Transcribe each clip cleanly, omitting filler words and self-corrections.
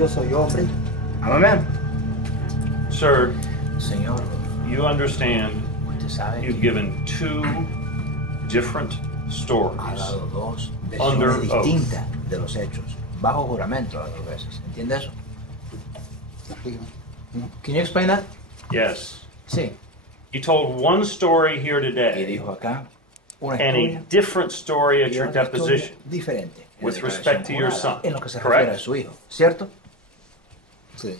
yo soy hombre. I'm a man. Sir, Señor, you understand usted sabe you've que given two different ha stories dado dos under versiones oath. distintas de los hechos, bajo juramento las dos veces. ¿Entiende eso? Can you explain that? Yes. Sí. You told one story here Y today dijo acá una and a historia different story at y your otra historia deposition. diferente en with la respect to your declaración son, jurada, en lo que se correct? refiere a su hijo, ¿cierto? Sí.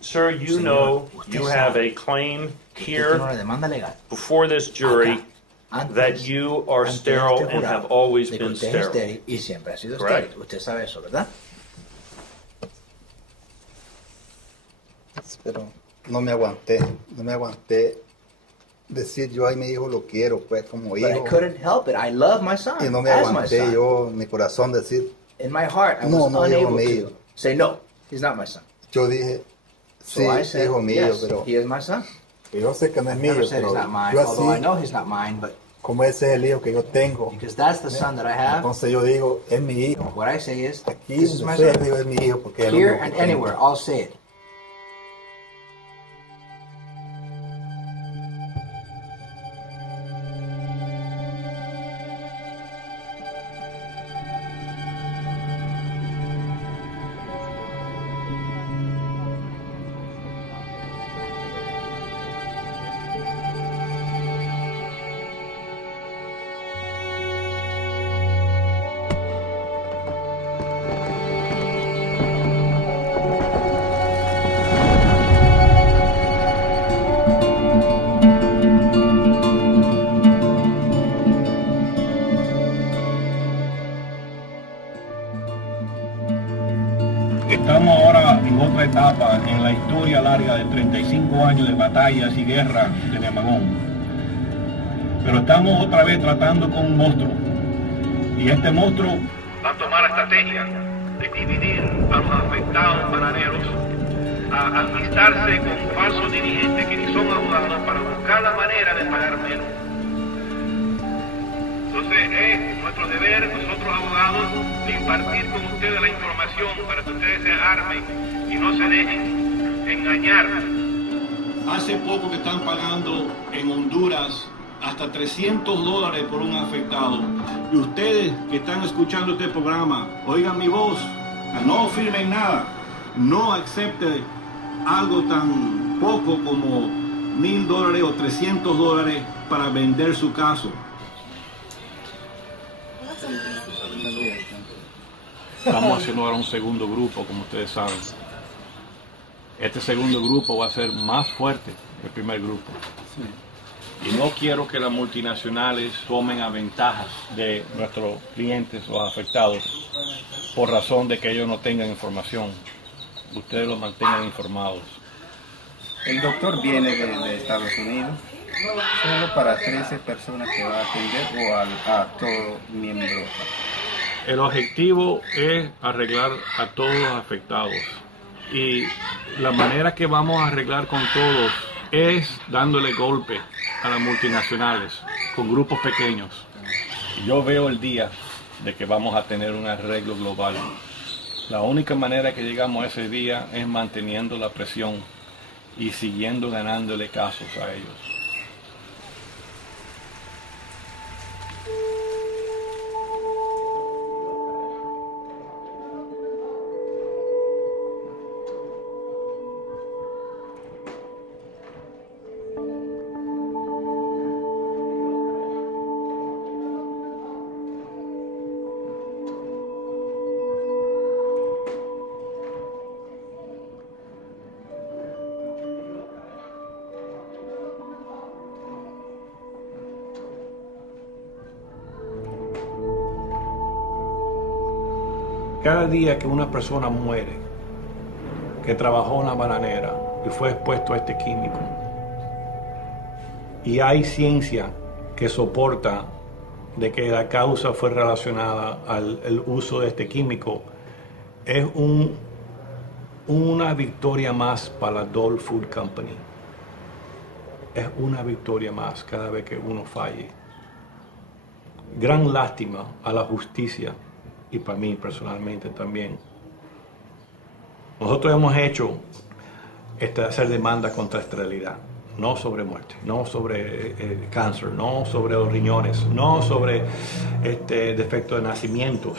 Sir, you Señor, know usted you sabe have a claim Usted tiene una here demanda legal before this jury acá, antes, that you are ante sterile este and jurado, have always de que been usted es sterile. estéril y siempre ha sido Correct. estéril. Usted sabe eso, ¿verdad? Pero no me aguanté decir yo a mi hijo lo quiero, pues, como But I hijo. couldn't help it. I love my son Y no me as my aguanté son. yo en mi corazón decir, In my heart, I No, was no, hijo unable mío. to say, no, he's not my son. yo dije, So sí, I said, hijo mío, yes, pero he is my son. yo sé que no es I mío, never said pero he's not mine, yo although I así, know he's not mine, but como ese es el hijo que yo tengo, because that's the son that I have, entonces yo digo, es mi hijo. what I say is, Aquí this is my donde sea, son. digo, es mi hijo, porque es el Here único and que tengo. anywhere, I'll say it. Estamos ahora en otra etapa en la historia larga de 35 años de batallas y guerras de Nemagón. Pero estamos otra vez tratando con un monstruo. Y este monstruo va a tomar la estrategia de dividir a los afectados bananeros, a amistarse con falsos dirigentes que ni son abogados para buscar la manera de pagar menos. Entonces es nuestro deber, nosotros abogados, de impartir con ustedes la información para que ustedes se armen y no se dejen engañar. Hace poco que están pagando en Honduras hasta $300 por un afectado. Y ustedes que están escuchando este programa, oigan mi voz, no firmen nada, no acepten algo tan poco como $1,000 o $300 para vender su caso. Estamos haciendo ahora un segundo grupo, como ustedes saben. Este segundo grupo va a ser más fuerte que el primer grupo. Y no quiero que las multinacionales tomen a ventajas de nuestros clientes o afectados por razón de que ellos no tengan información. Ustedes los mantengan informados. El doctor viene de Estados Unidos solo para 13 personas que va a atender o a todo miembro. El objetivo es arreglar a todos los afectados. Y la manera que vamos a arreglar con todos es dándole golpe a las multinacionales con grupos pequeños. Yo veo el día de que vamos a tener un arreglo global. La única manera que llegamos a ese día es manteniendo la presión y siguiendo ganándole casos a ellos. Cada día que una persona muere, que trabajó en la bananera y fue expuesto a este químico, y hay ciencia que soporta de que la causa fue relacionada al uso de este químico, es una victoria más para la Dole Food Company. Es una victoria más cada vez que uno falle. Gran lástima a la justicia y para mí personalmente también. Nosotros hemos hecho hacer demanda contra esterilidad, no sobre muerte, no sobre cáncer, no sobre los riñones, no sobre defecto de nacimientos,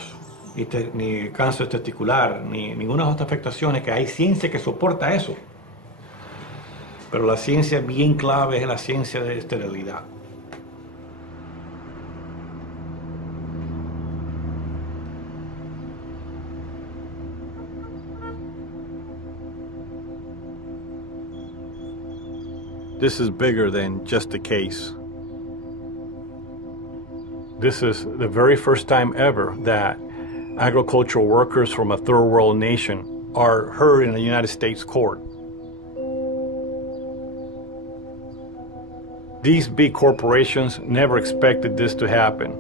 ni cáncer testicular, ni ninguna otra afectaciones, que hay ciencia que soporta eso. Pero la ciencia bien clave es la ciencia de esterilidad. This is bigger than just a case. This is the very first time ever that agricultural workers from a third world nation are heard in a United States court. These big corporations never expected this to happen.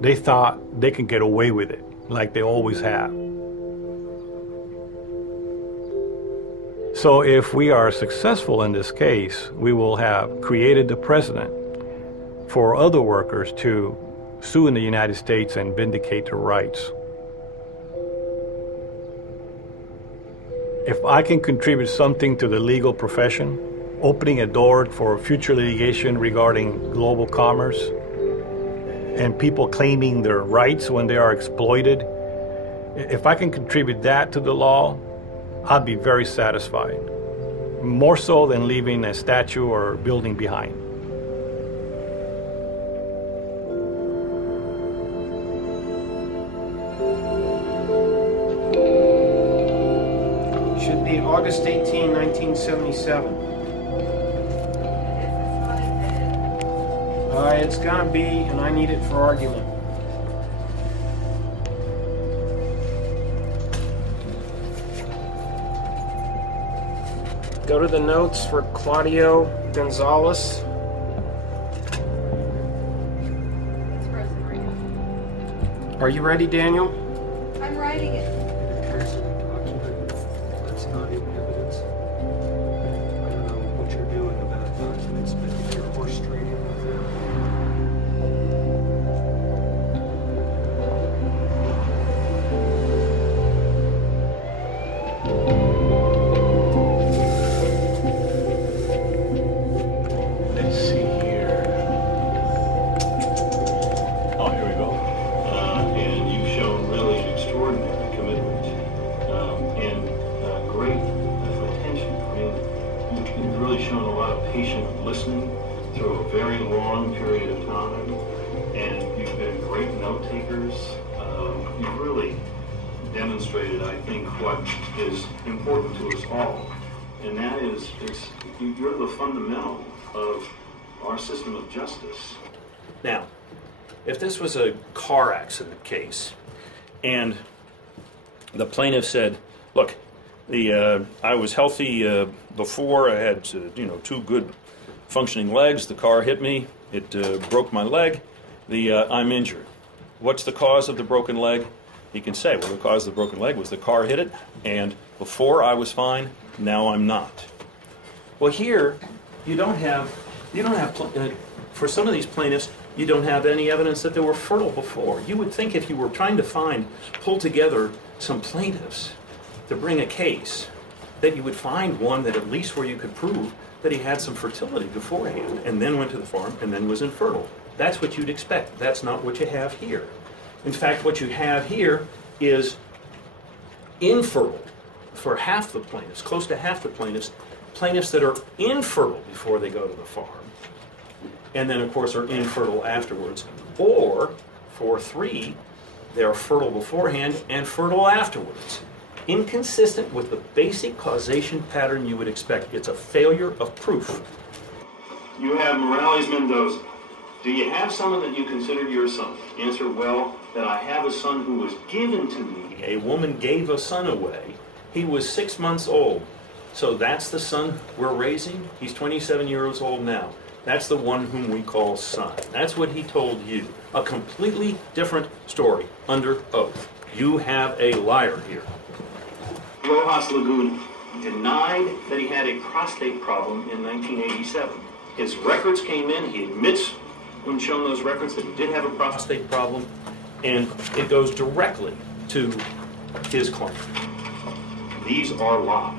They thought they could get away with it, like they always have. So if we are successful in this case, we will have created the precedent for other workers to sue in the United States and vindicate their rights. If I can contribute something to the legal profession, opening a door for future litigation regarding global commerce and people claiming their rights when they are exploited, if I can contribute that to the law, I'd be very satisfied, more so than leaving a statue or building behind. Should be August 18, 1977. It's gonna be, and I need it for argument. Go to the notes for Claudio Gonzalez. Are you ready, Daniel? I'm writing it. That's not even evidence. I don't know what you're doing about documents, but if you're horse trading with them. Let's see here. Oh, here we go. And you've shown really an extraordinary commitment and great attention. I mean, you've really shown a lot of patient listening through a very long period of time, and you've been great note takers. You've really demonstrated, I think, what is important to us all, and that is you're the fundamental of our system of justice. Now, if this was a car accident case, and the plaintiff said, "Look, I was healthy before. I had two good functioning legs. The car hit me. It broke my leg. I'm injured. What's the cause of the broken leg?" He can say, "Well, the cause of the broken leg was the car hit it, and before I was fine. Now I'm not." Well, here you don't have for some of these plaintiffs, you don't have any evidence that they were fertile before. You would think if you were trying to pull together some plaintiffs to bring a case, that you would find one that at least where you could prove that he had some fertility beforehand, and then went to the farm, and then was infertile. That's what you'd expect. That's not what you have here. In fact, what you have here is infertile for half the plaintiffs, close to half the plaintiffs that are infertile before they go to the farm, and then, of course, are infertile afterwards. Or, for 3, they're fertile beforehand and fertile afterwards. Inconsistent with the basic causation pattern you would expect. It's a failure of proof. You have Morales-Mendoza. Do you have someone that you consider your son? Answer, well, that I have a son who was given to me. A woman gave a son away. He was 6 months old. So that's the son we're raising? He's 27 years old now. That's the one whom we call son. That's what he told you. A completely different story, under oath. You have a liar here. Rojas Laguna denied that he had a prostate problem in 1987. His records came in. He admits, when shown those records, that he did have a prostate problem, and it goes directly to his claim. These are law.